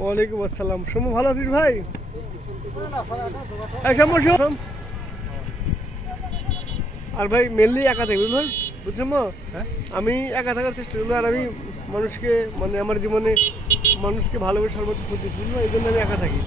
ওয়ালাইকুম আসসালাম। সমু ভালো আছিস ভাই? আর ভাই মেনলি একা থাকি বুঝলেন, বুঝছেন মা? আমি একা থাকার চেষ্টা করবো, আর আমি মানুষকে মানে আমার জীবনে মানুষকে ভালোবেসে সর্বোচ্চ করতে বুঝলো, এই জন্য আমি একা থাকি।